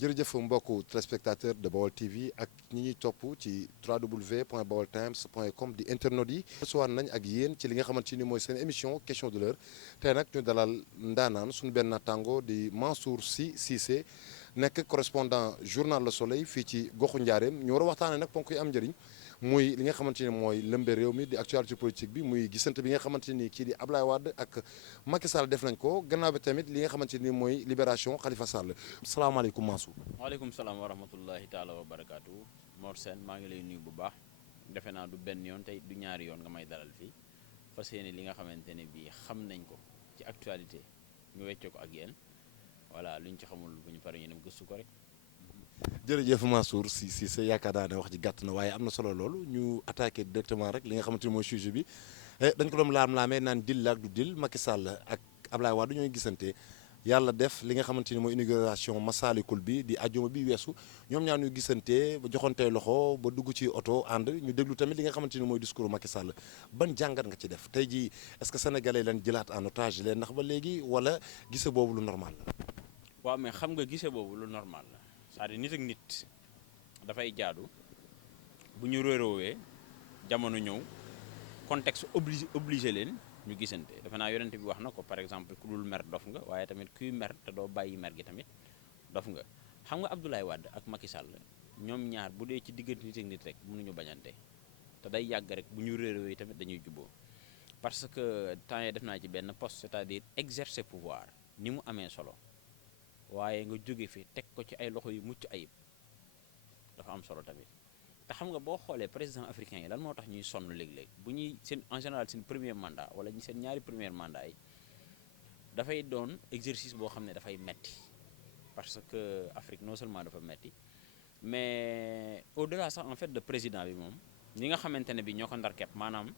jërëjëf mbokku téléspectateur de Baol TV ak ñi ñuy topp ci www.baoltimes.com di internautes yi. recevoir nañ ak yéen ci li nga xamante ni mooy seen émission question de l'heure tey nag ñu dalal ndaanaan suñu benn naataango di Mansour Sy Cissé nekk correspondant journal Le Soleil fii ci goxu Njaareem ñu war a waxtaanee nag ponk yi am njëriñ muy li nga xamante ni mooy lëmbe réew mi di actualité politique bi muy gisante bi nga xamante ni kii di Ablaye Wade ak Macky Sall def nañ ko gannaaw bi tamit li nga xamante ni mooy libération Khalifa Sall. salaamaaleykum Mansour. waaleykum salaam wa rahmatullahi taala wa barakaatu Mor Sène maa ngi lay nuyu bu baax defe naa du benn yoon tey du ñaari yoon nga may dalal fii fas yéene li nga xamante ne bii xam nañ ko ci actualité ñu weccee ko ak yéen voilà lu ñu ci xamul bu ñu paree ñu dem gëstu ko rek. jërëjëf Mansour Sy sa yaakaar naa ne wax ji gàtt na waaye am na solo loolu ñu attaqué directement rek li nga xamante ni mooy sujet bi dañ ko doon laam-laamee naan dil la ak du dil Macky Sall ak Ablaye Wade ñooy gisante yàlla def li nga xamante ni mooy inauguration Massalikul bi di ajjuma bi weesu ñoom ñaar ñu gisante ba joxontee loxo ba dugg ci oto ànd ñu déglu tamit li nga xamante ni mooy discours Macky Sall ban jàngat nga ci def tey jii est-ce que sénégalais leen jëlaat en otage leen ndax ba léegi wala gise boobu lu normal la. waaw mais xam nga gise boobu lu normal la c'est-à-dire nit ak nit dafay jaadu bu ñu réeroowee jamono ñëw contexte obligé leen ñu gisante defe naa yonent bi wax na ko par exemple ku dul mer dof nga waaye tamit kuy mer te doo bàyyi mer gi tamit dof nga xam nga Abdoulaye Wade ak Macky Sall ñoom ñaar bu dee ci diggante nit ak nit rek mënuñu bañante te day yàgg rek bu ñu réeroowee tamit dañuy jubboo parce que temps yi def naa ci benn poste c'est-à-dire exercer pouvoir ni mu amee solo waaye nga jóge fi teg ko ci ay loxo yu mucc ayib dafa am solo tamit te xam nga boo xoolee président africain yi lan moo tax ñuy sonn léeg-léeg bu ñuy seen en général seen premier mandat wala seen ñaari premier mandat yi dafay doon exercice boo xam ne dafay metti parce que Afrique non seulement dafa metti mais au-delà sax en fait de président bi moom ñi nga xamante ne bi ñoo ko ndar kepp maanaam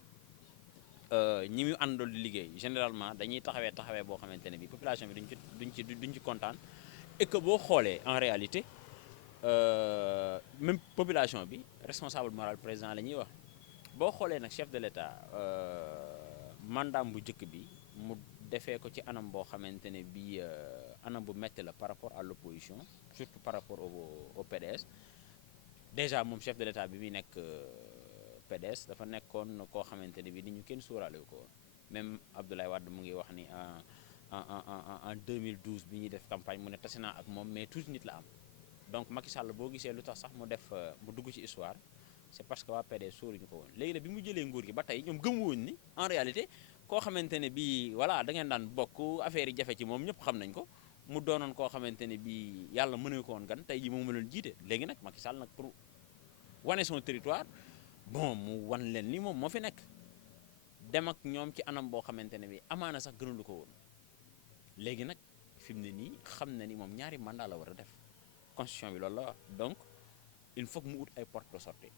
ñi mu àndoon di liggéey généralement dañuy taxawee boo xamante ne bi population bi duñ ci kontaan et que boo xoolee en réalité même population bi responsable moral président la ñuy wax boo xoolee nag chef de l'État mandat bu njëkk bi mu defee ko ci anam boo xamante ne bi anam bu metti la par rapport à l'opposition surtout par rapport au PDS déjà moom chef de l'État bi muy nekk PDS dafa nekkoon koo xamante ne bi nit ñu kenn sóoraale ko woon même Abdoulaye Wade mu ngi wax ni en 2012 bi ñuy def campagne mu ne tase naa ak moom mais tuuti nit la am donc Macky Sall boo gisee lu tax sax mu dugg ci histoire c'est parce que waa PDS sóoruñu ko woon léegi nag bi mu jëlee nguur gi ba tey ñoom gëmu woon ni en réalité koo xamante ne bii voilà da ngeen daan bokk affaire yi jafe ci moom ñëpp xam nañ ko mu doonoon koo xamante ne bii yàlla mënee ko woon gan tey ji moom ma leen jiite léegi nag Macky Sall nag pour wane son territoire bon mu wan leen ni moom moo fi nekk dem ak ñoom ci anam boo xamante ne bi amaana sax gënalu ko woon léegi nag fi mu ne nii xam na ni moom ñaari mandat la war a def constitution bi loolu la wax donc il faut que mu ut ay porte de sortie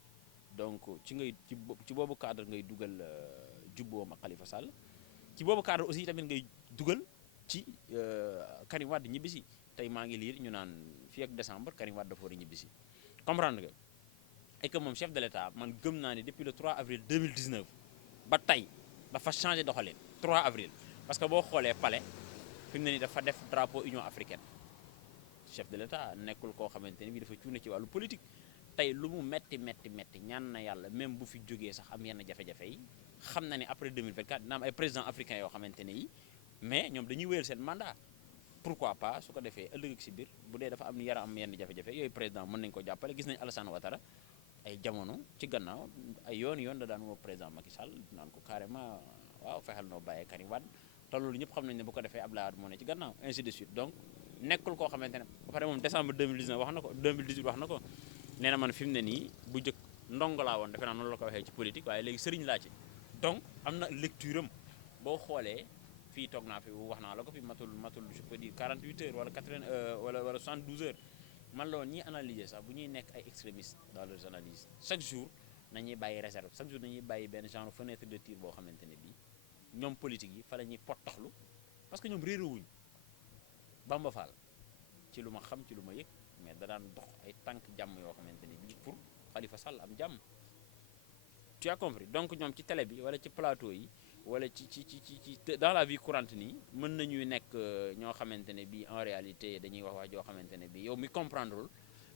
donc ci boobu cadre ngay dugal jubboom ak Khalifa Sall ci boobu cadre aussi tamit ngay dugal ci Karim Wade ñibbisi tey maa ngi liir ñu naan fii ak décembre Karim Wade dafa war a ñibbisi comprendre nga et que moom chef de l'État man gëm naa ni depuis le 3 avril 2019 ba tey dafa changé doxalin 3 avril parce que boo xoolee palais fi mu ne nii dafa def drapeau Union africaine chef de l'État nekkul koo xamante ni bi dafa cuune ci wàllu politique tey lu mu metti ñaan na yàlla même bu fi jógee sax am yenn jafe-jafe yi xam na ne après 2024 dina am ay président africain yoo xamante ne yi mais ñoom dañuy wéyal seen mandat pourquoi pas su ko defee ëllëg ak si biir bu dee dafa am yara am yenn jafe-jafe yooyu président mën nañu ko jàppale gis nañu Alassane Ouattara ay jamono ci gannaaw ay yoon da daan woo président Macky Sall naan ko carrément waaw fexeel noo bàyyee Karim Wade te loolu ñëpp xam nañ ne bu ko defee Abdoulaye Wade moo ne ci gannaaw ainsi de suite donc nekkul koo xamante ne ba pare moom décembre 2019 wax na ko 2018 wax na ko nee na man fi mu ne nii bu njëkk ndongo laa woon defe naa noonu la ko waxee ci politique waaye léegi sëriñ laa ci donc am na lecture am boo xoolee fii toog naa fi wax naa la ko fi matul je peux dire 48 heures wala 80 wala 72 heures man la woon ñiy analyser sax bu ñuy nekk ay extrémistes dans leurs analyses chaque jour nañuy bàyyi réserve chaque jour nañuy bàyyi benn genre fenêtre de tir boo xamante ne bii ñoom politique yi fa la ñuy pottaxlu parce que ñoom réeréwuñ Bamba Fall ci lu ma xam ci lu ma yëg mais da daan dox ay tànk jàmm yoo xamante ne bii pour Khalifa Sall am jàmm tu as compris donc ñoom ci télé bi wala ci plateau yi wala dans la vie courante nii mën nañuy nekk ñoo xamante ne bii en réalité dañuy wax joo xamante ne bii yow mi comprendreul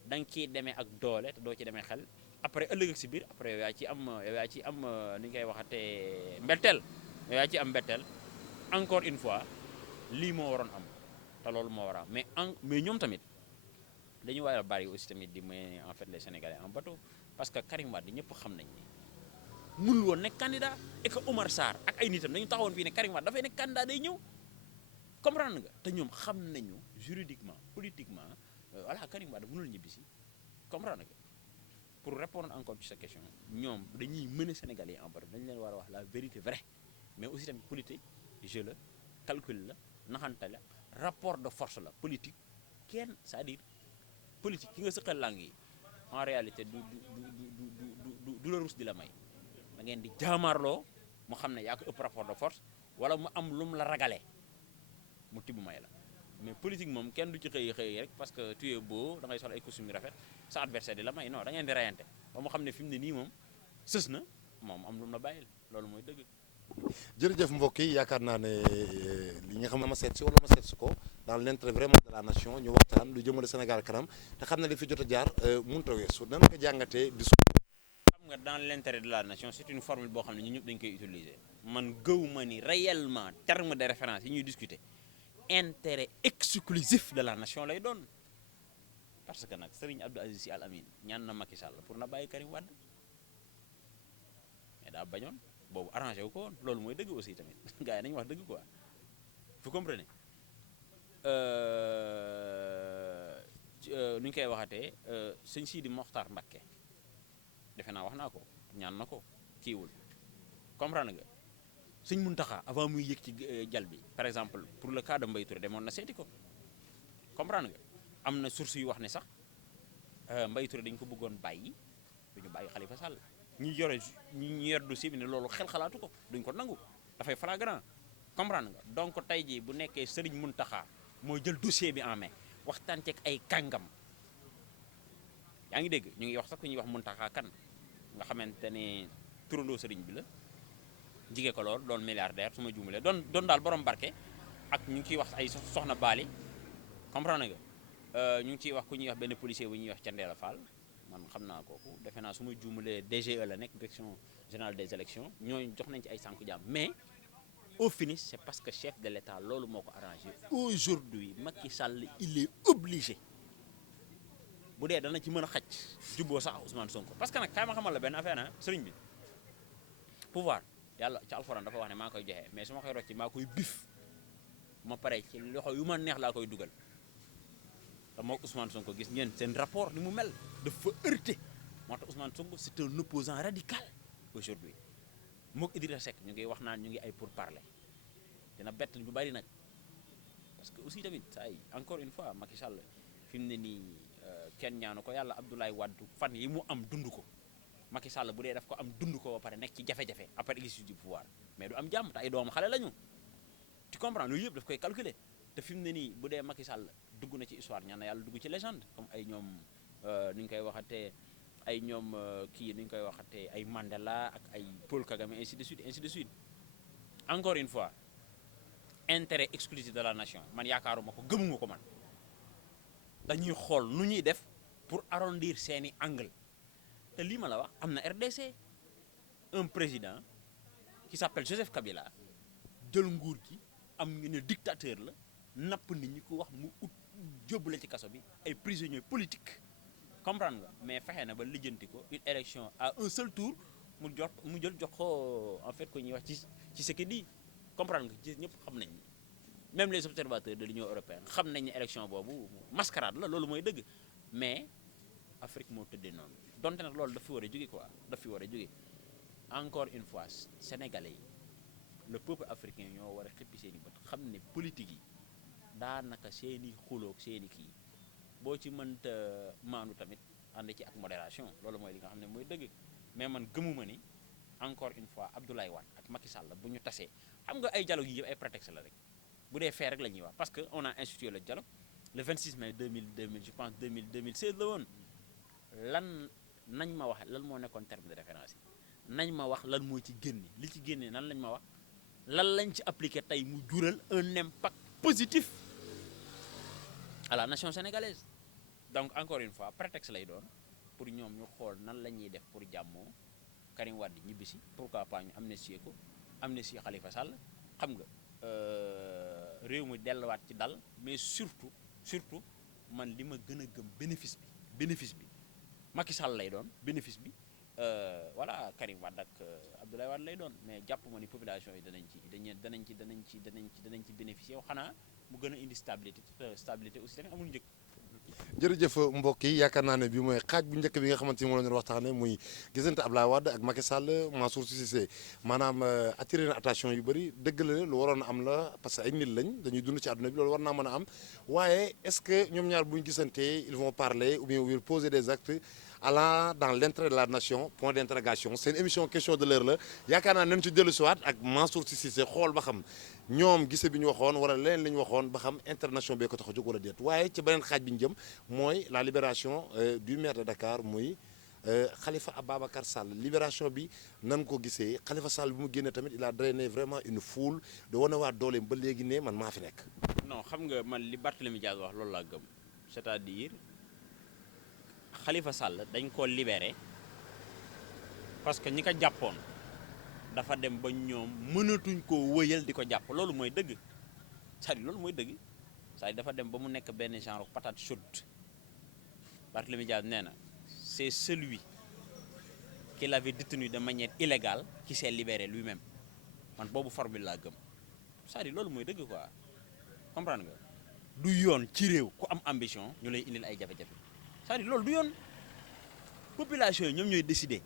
da nga ciy demee ak doole te doo ci demee xel après ëllëg ak si biir après yow yaa ci am ni ngay waxatee mbetteel yow yaa ci am mbetteel encore une fois lii moo waroon am te loolu moo war a am mais ñoom tamit dañu war a bari aussi tamit di mener en fait les Sénégalais en bateau parce que Karim Wade ñëpp xam nañ ni mënul woon nekk candidat et que Omar Sarr ak ay nitam dañu taxawoon fii ne Karim Wade dafay nekk candidat day ñëw comprendre nga te ñoom xam nañu juridiquement politiquement voilà Karim Wade mënul ñibbisi comprendre nga pour répondre encore ci sa question ñoom dañuy mener Sénégalais yi en bateau dañu leen war a wax la vérité vraie mais aussi tamit politique jeu la calcul la naxante la rapport de force la politique kenn c'est-à-dire politique ki nga sëqal langue yi en réalité du la rus di la may da ngeen di jaamaarloo mu xam ne yaa ko ëpp rapport de force wala mu am lu mu la ragalee mu tibb may la mais politique moom kenn du ci xëy rek parce que tu es beau da ngay sol ay costume yu rafet sa adversaire di la may non da ngeen di reyante ba mu xam ne fi mu ne nii moom sës na moom am lu mu la bàyyil loolu mooy dëgg. jërëjëf mbokk yi yaakaar naa ne li nga xam ne ma seet si wala ma seet si ko dans l'intérêt vraiment de la nation ñu waxtaan lu jëmale Sénégal kanam te xam ne li fi jot a jaar mënut a weesu nan nga jàngatee discours. xam nga dans l'intérêt de la nation c'est une formule boo xam ne ñun ñëpp dañu koy utiliser man gëw ma ni réellement terme de référence yi ñuy discuter intérêt exclusif de la nation lay doon parce que nag Serigne Abdou Aziz Sy Al Amine ñaan na Macky Sall pour na bàyyi Karim Wade mais daa bañoon. boobu arrangé wu ko woon loolu mooy dëgg aussi tamit gars yi nañu wax dëgg quoi vous comprenez nu ñu koy waxatee sëñ Sidi Mokhtar Mbacké defe naa wax naa ko ñaan na ko kiiwul comprendre nga sëñ Mountakha avant muy yëg ci jal bi par exemple pour le cas de Mbaye Touré demoon na seeti ko comprendre nga am na source yu wax ne sax Mbaye Touré dañu ko bëggoon bàyyi duñu bàyyi Khalifa Sall ñi yor dossier bi ne loolu xel xalaatu ko duñ ko nangu dafay flagrant comprendre nga donc tey jii bu nekkee Serigne Mountakha mooy jël dossier bi en main waxtaan ceeg ay kàngam yaa ngi dégg ñu ngi wax sax ku ñuy wax Mountakha kan nga xamante ne turandoo Serigne bi la jige ko lool doon milliardaire su ma juumalee doon daal borom barke ak ñu ngi ciy wax ay soxna Baali comprendre nga ñu ngi ciy wax ku ñuy wax benn policier bu ñuy wax Thiendella Fall man xam naa kooku defe naa su ma juumalee DGE la nekk direction générale des élections ñooñu jox nañ ci ay sànku jaam mais au finish c'est parce que chef de l'État loolu moo ko arrangé aujourd'hui Macky Sall il est obligé bu dee dana ci mën a xaj jubboo sax Ousmane Sonko parce que nag kaay ma xamal la benn affaire na sëriñ bi pouvoir yàlla ci alxuraan dafa wax ne maa koy joxe mais su ma koy rocci maa koy bif ma pare ci loxo yu ma neex laa koy dugal te mook Ousmane Sonko gis ngeen seen rapport ni mu mel dafa heurté moo tax Ousmane Sonko c'est un opposant radical aujourd'hui mook Idrissa Seck ñu ngi wax naan ñu ngi ay pourparlers dina bett ñu bari nag parce que aussi tamit saa yi encore une fois Macky Sall fi mu ne nii kenn ñaanu ko yàlla Abdoulaye Wade fan yi mu am dund ko Macky Sall bu dee daf ko am dund ko ba pare nekk ci jafe-jafe après exercice du pouvoir mais du am jàmm te ay doomu xale lañu tu comprends loolu yëpp daf koy calculer te fi mu ne nii bu dee Macky Sall dugg na ci histoire ñaan na yàlla dugg ci légende comme ay ñoom ni ñu koy waxatee ay ñoom kii ni ñu koy waxatee ay Mandela ak ay Paul Kagame ainsi de suite ainsi de suite encore une fois intérêt exclusif de la nation man yaakaaruma ko gëmuma ko man dañuy xool nu ñuy def pour arrondir seeni angle te lii ma la wax am na RDC un président qui s'appelle Joseph Kabila jël nguur gi am nga ne dictateur la napp nit ñi ko wax mu ut jóbbu ci kaso bi ay prisonniers politiques comprendre nga mais fexe na ba lijjanti ko une élection à un seul tour mu jël jox ko en fait ko ñuy wax ci ce qui dit comprendre nga ci ñëpp xam nañ ni même les observateurs de l'Union européenne xam nañ ne élection boobu mascarade la loolu mooy dëgg mais Afrique moo tëddee noonu donte nag loolu daf fi war a jóge quoi daf fi war a jóge encore une fois sénégalais yi le peuple africain ñoo war a xippi seen i bët xam ne politique yi daanaka seen i xuloog seen i kii boo ci mënta maandu tamit ànd ci ak modération loolu mooy li nga xam ne mooy dëgg mais man gëmuma ni encore une fois Abdoulaye Wade ak Macky Sall bu ñu tasee xam nga ay dialogue yi yëpp ay prétexte la rek bu dee fee rek la ñuy wax parce que on a institué le dialogue le 26 mai 2000 je pense 2016 la woon lan nañ ma wax lan moo nekkoon terme de référence yi nañ ma wax lan moo ci génne li ci génne nan lañ ma wax lan lañ ci appliqué tey mu jural un impact positif à la nation sénégalaise. Donc encore une fois prétexte lay doon pour ñoom ñu xool nan la ñuy def pour jàmmoo Karim Wade ñibbisi pourquoi pas ñu amnistier ko amnistier Khalifa Sall xam nga réew mi delluwaat ci dal mais surtout man li ma gën a gëm bénéfice bi Macky Sall lay doon bénéfice bi voilà Karim Wade ak Abdoulaye Wade lay doon mais jàpp ma ni population yi danañ ci bénéficier wu xanaa mu gën a indi stabilité aussi tamit amul njëkk. jërëjëf mbokk yi yaakaar naa ne bi mooy xaaj bu njëkk bi nga xamante ni moom la ñu waxtaanee muy gisante Abdoulaye Wade ak Macky Sall Mansour Cissé maanaam attiré na attention yu bëri dëgg la lu waroon a am la parce que ay nit lañ dañuy dund ci àdduna bi loolu war naa mën a am waaye est-ce que ñoom ñaar bu ñu gisantee ils vont parler ou bien poser des actes allant dans l'intérêt de la nation point d'interrogation seen émission question de l'heure la yaakaar naa nañ ci dellu siwaat ak Mansour Cissé xool ba xam ñoom gise bi ñu waxoon wala leneen li ñu waxoon ba xam internation bee ko tax a jóg wala déet waaye ci beneen xaaj bi ñu jëm mooy la libération du maire de Dakar muy Khalifa Ababacar Sall libération bi nan ko gisee Khalifa Sall bi mu génnee tamit il a drainé vraiment une foule de wane waa dooleem ba léegi ne man maa fi nekk. non xam nga man li Barthélémy Dias wax loolu laa gëm c'est-à-dire Khalifa Sall dañ ko libéré parce que ñi ko jàppoon dafa dem ba ñoom mënatuñ koo wëyal di ko jàpp loolu mooy dëgg c'est-à-dire loolu mooy dëgg c'est-à-dire dafa dem ba mu nekk benn genre patate chaude Barthélémy Dias nee na c'est celui qui l'avait détenu de manière illégale qui s'est libéré lui-même man boobu formule laa gëm c'est-à-dire loolu mooy dëgg quoi comprendre nga du yoon ci réew ku am ambition ñu lay indil ay jafe-jafe c'est-à-dire loolu du yoon population yi ñoom ñooy décider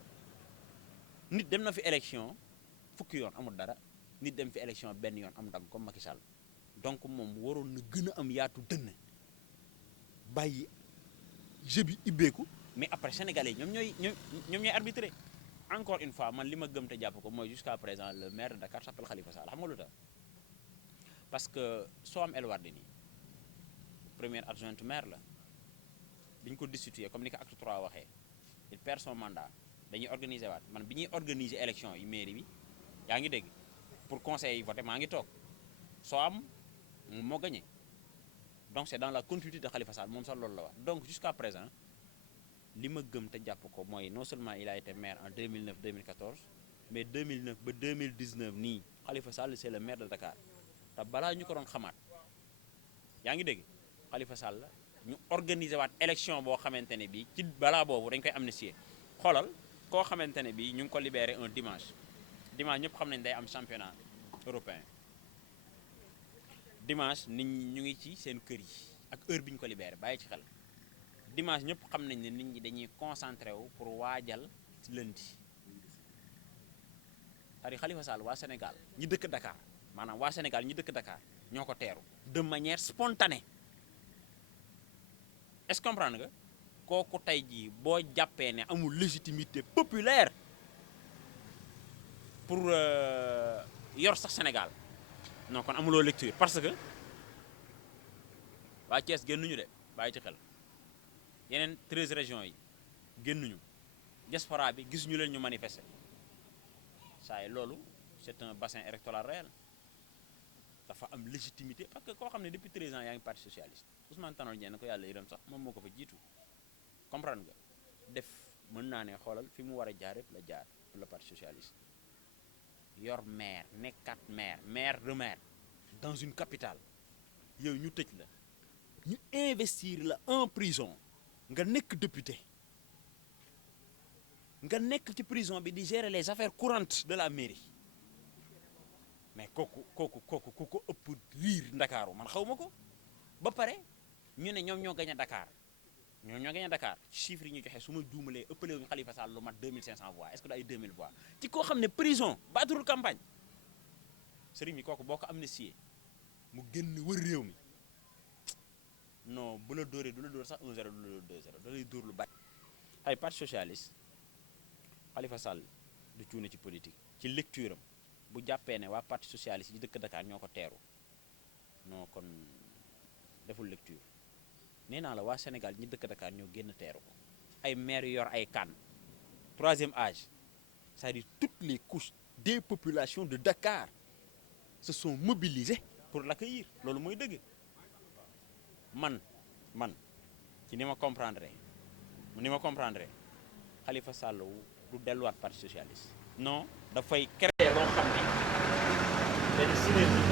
nit dem na fi élection fukki yoon amul dara nit dem fi élection benn yoon am ndam comme Macky Sall donc moom waroon na gën a am yaatu dënn bàyyi jeu bi ibbeeku mais après sénégalais yi ñoom ñooy arbitrer encore une fois man li ma gëm te jàpp ko mooy jusqu'à présent le maire de Dakar s'appelle Khalifa Sall xam nga lu tax parce que Soham El Wardini première adjointe maire la bi ñu ko destitué comme ni ko acte 3 waxee il perd son mandat dañuy organiser waat man bi ñuy organiser élection yi mairie bi yaa ngi dégg pour conseil yi voté maa ngi toog Soham moo gagné donc c'est dans la continuité de Khalifa Sall moom sax loolu la wax donc jusqu'à présent li ma gëm te jàpp ko mooy non seulement il a été maire en 2009 2014 mais 2009 ba 2019 nii Khalifa Sall c'est le maire de Dakar te balaa ñu ko doon xamaat yaa ngi dégg Khalifa Sall ñu organiser waat élection boo xamante ne bii ci balaa boobu dañ koy amnistier xoolal koo xamante ne bii ñu ngi ko libéré un dimanche ñëpp xam nañ day am championnat européen dimanche nit ñi ñu ngi ci seen kër yi ak heure bi ñu ko libéré bàyyi ci xel dimanche ñëpp xam nañ ne nit ñi dañuy concentré wu pour waajal lundi c'est-à-dire Khalifa Sall waa Sénégal ñi dëkk Dakar maanaam waa Sénégal ñi dëkk Dakar ñoo ko teeru de manière spontanée est-ce que comprendre nga kooku tey jii boo jàppee ne amul légitimité populaire pour yor sax Sénégal non kon amuloo lecture parce que waa Thiès génnuñu de bàyyi ci xel yeneen 13 régions yi génnuñu diaspora bi gis ñu leen ñu manifester saa yi loolu c'est un bassin électoral réel dafa am légitimité parce que koo xam ne depuis 13 ans yaa ngi parti socialiste Ousmane Tanor Dieng na ko yàlla yërëm sax moom moo ko fa jiitu comprendre nga def mën naa ne xoolal fi mu war a jaar yëpp la jaar pour le parti socialiste yor maire nekkat maire de maire dans une capitale yow ñu tëj la ñu investir la en prison nga nekk député nga nekk ci prison bi di gérer les affaires courantes de la mairie mais kooku ku ko ëpp riir Ndakaaru man xaw ma ko ba pare ñu ne ñoom ñoo gañ a Dakar chiffres yi ñu joxe su ma juumalee ëppale wuñu Khalifa Sall lu mat 2500 voix est-ce que du ay 2000 voix ci koo xam ne prison baaturul campagne sëriñ bi kooku boo ko amnistié mu génn wër réew mi non bu la dóoree du la dóor sax 1-0 du la dóor 2-0 da lay dóor lu bari. ay parti socialiste Khalifa Sall du cuune ci politique ci lecture am bu jàppee ne waa parti socialiste yi dëkk Dakar ñoo ko teeru non kon deful lecture nee naa la waa Sénégal ñi dëkk Dakar ñoo génn teeru ko ay maires yor ay kan troisième âge c'est-à-dire toutes les couches des populations de Dakar se sont mobilisés pour l'accueillir loolu mooy dëgg man ci ni ma comprendre Khalifa Sall du delluwaat parti socialiste non dafay créer loo xam ne benn synergie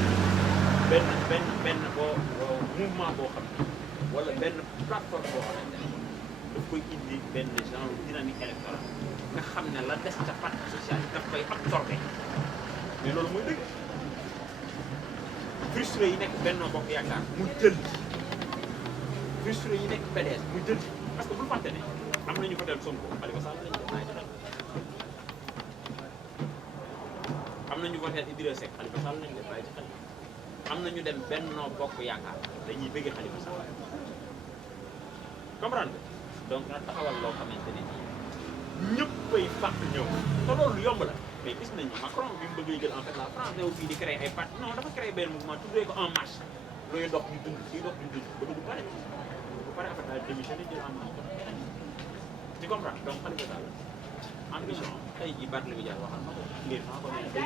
benn mouvement boo xam ne wala benn plateforme boo xamante ne daf koy indi benn genre dynamique électorale nga xam ne la des ca parti socialiste daf koy absorbé mais loolu mooy dëgg frustré yi nekk Benno Bokk Yaakaar mu jël frustré yi nekk PDS mu jël parce que bul fàtte ne am nañu voté Sonko Khalifa Sall lañu def naa ci am nañu voté Idrissa Seck Khalifa Sall lañu def bàyyi ci xel am nañu dem Benno Bokk Yaakaar dañuy bëgg Khalifa Sall comprendre donc na taxawal loo xamante ne nii ñëpp koy fàq ñëw te loolu yomb la mais gis nañu Macron bi mu bëggee jël en fait la France ñëw fii di créer ay parti non dafa créer benn mouvement tuddee ko En Marche looy dox ñu dund kii dox ñu dund ba du pare bu pare après daal démissionné jël En Marche tu comprends donc Khalifa Sall ambition tey jii Barthélémy Dias waxal na ko ngir maa ko nee 2024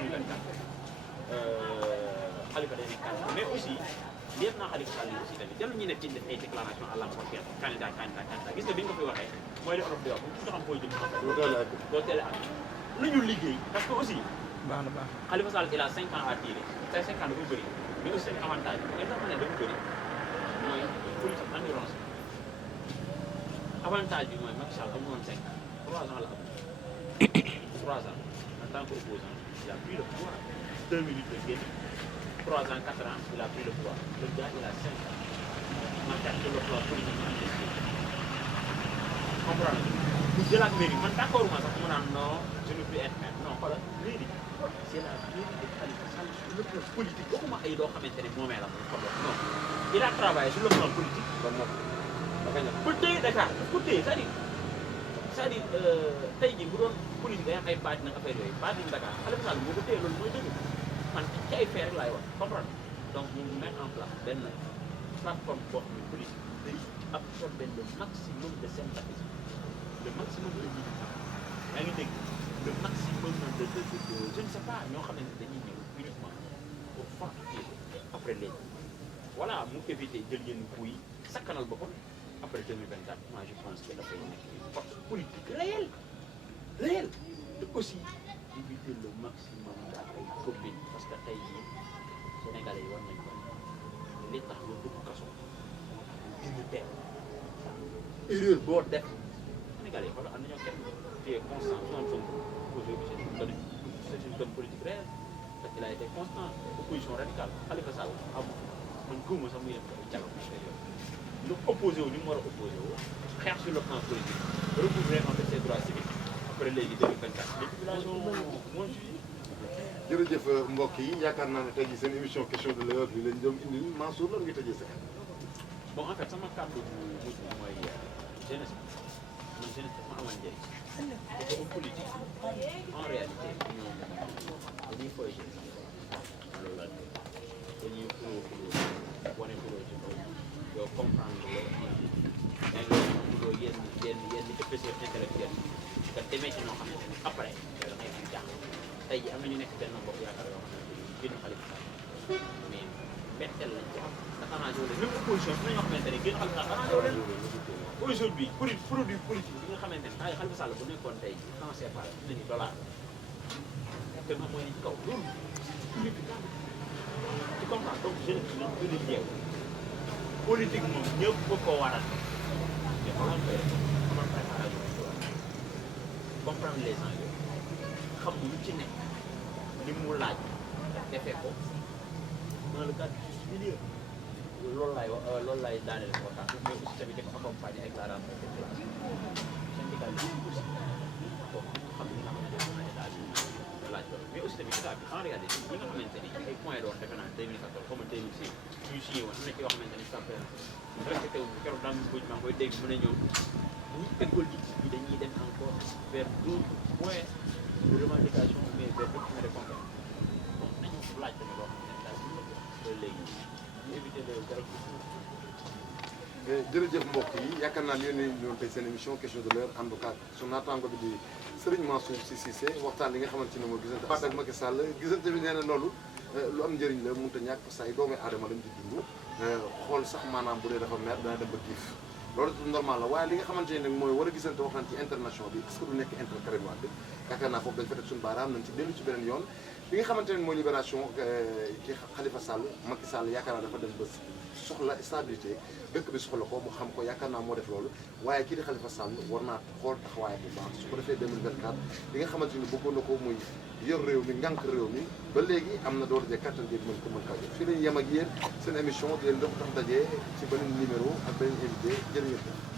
Khalifa day nekk candidat mais aussi lépp naa Khalifa Sall aussi tamit jarul ñu ne ci def ay déclaration à l'emporter candidat gis nga bi nga ko fi waxee mooy li olof di wax bu nga xam fooy jëm doo teel a am nañu liggéey parce que aussi baax Khalifa Sall il a 5 ans à tirer tey 5 ans dafa bëri mais aussi seen avantage bi nga xam ne dafa bëri mooy politique endurance avantage bi mooy Macky Sall amuloon 5 ans 3 ans la am 3 ans en tant qu'opposant il a pris le pouvoir 2008 la génn 3 ans 4 ans il a pris le pouvoir le gars il a 5 ans en termes de le plan politique comprendre mu jëlaat mairie man d'accord ma sax mu naan non je ne peux être maire non xoolal mairie c'est la mairie de Khalifa Sall sur le plan politique waxuma ay loo xamante ne moomee la ko doon non il a travaillé sur le plan politique ba moom ba téye Dakar ku téye c'est-à-dire tey jii bu doon politique day am ay baat nag affaire yooyu baat yi Dakar Khalifa Sall moo ko téye loolu mooy dëgg man ci ay faits rek laay wax comprendre donc ñu ngi mettre en place benn plateforme boo xam ne politique day absorber le maximum de sympathisme le maximum de militants yaa ngi dégg le maximum de je ne sais pas ñoo xamante ne dañuy ñëw uniquement pour fortifier après léegi voilà mu éviter jël yenn coups yi sakkanal boppam après 2024 moi je pense que dafay nekk une force politique réelle te aussi éviter le maximum d'affaires communes parce que tey jii Sénégalais yi war nañu ko li tax lu dugg kaso dina teel erreur boo def Sénégalais yi xoolal am nañoo kenn qui est constant Ousmane Sonko aujourd'hui c'est une bonne politique réelle parce qu'il a été constant opposition radicale Khalifa Sall amul man gëmuma sax mu yem ko dialogue lu opposé wu ni mu war a opposé wu xeex sur le plan politique recouvrer en fait ses droits civiques après léegi 2024 les populations moo suivi. jërëjëf mbokk yi yaakaar naa ne tey jii seen émission question de l'heure bi lañ doon indil Mansour lan nga tëjee sa kàddu. bon en fait sama kàddu bu mujj mooy jeunesse man jeunesse dafa amal njëriñ parce que politique en réalité ñoom dañuy fooy jeunesse loolu la dañuy xuloo wane xuloo ci kaw yow comprendre loolu yenn épaisseur intellectuelle nga demee ci ñoo xamante ni après yow da ngay am jàmm tey ji am na ñu nekk benn mbokk yaakaar yoo xamante ni génn Khalifa Sall mais mbetteel lañ ci am dafa arrangé wu leen même opposition bi na ñoo xamante ne génn Khalifa Sall arrangé wu leen aujourd'hui produit politique bi nga xamante ne ay Khalifa Sall bu nekkoon tey ji franc CFA dina ni dollar te moom mooy ci kaw loolu tu comprends donc jeune bi nañ gën a jeew politique moom ñëpp ko koo waral mais xoolal koy rek xamal préparation comprendre les enjeux xam lu ci nekk li mu laaj nga defee ko dans le cadre du juste milieu loolu laay daaneel waxtaan mais aussi tamit dafa accompagner avec la rentrée des classes syndicalistes aussi donc xam li nga xamante ne daal di laaj loolu mais aussi tamit état bi en réalité ñi nga xamante ni ay points doon defe naa 2014 comme 2006 ñu signé woon am na ci yoo xamante ni sax respecté wu keroog daal maa ngi koy dégg mën a ñëw ñi école bi dañuy dem encore vers d'autres points de revendication mais vers d'autres points de contact donc nañu laaj tamit loo xam ne daal di léegi ñu éviter le dialogue. jërëjëf mbokk yi yaakaar naa ne yéen a ñëwoon tey seen émission question de l'heure en tout cas su naataango bi di Serigne Mansour Sy Cissé waxtaan li nga xamante ne moo gisante Wade ak Macky Sall gisante bi nee na loolu lu am njëriñ la mënut a ñàkk parce que ay doomu aadama lañ ci dund xool sax maanaam bu dee dafa mer dana dem ba kiif loolu normal la waaye li nga xamante ne nag mooy war a gisante waxtaan ci international bi est-ce que du nekk inter Karim Wade yaakaar naa foofu dañ fa teg suñu baaraam nañ ci dellu ci beneen yoon li nga xamante ne mooy libération ci Khalifa Sall Macky Sall yaakaar naa dafa dem ba soxla stabilité dëkk bi soxla ko mu xam ko yaakaar naa moo def loolu waaye kii di Khalifa Sall war naa xool taxawaay bu baax su ko defee 2024 li nga xamante ni bëggoon na ko muy yor réew mi ngànk réew mi ba léegi am na doole je kattan gi mën ko mën kaa jël fii lañu yem ak yéen seen émission di leen dox tax dajee ci beneen numéro ak beneen invité jërë ngeen jëf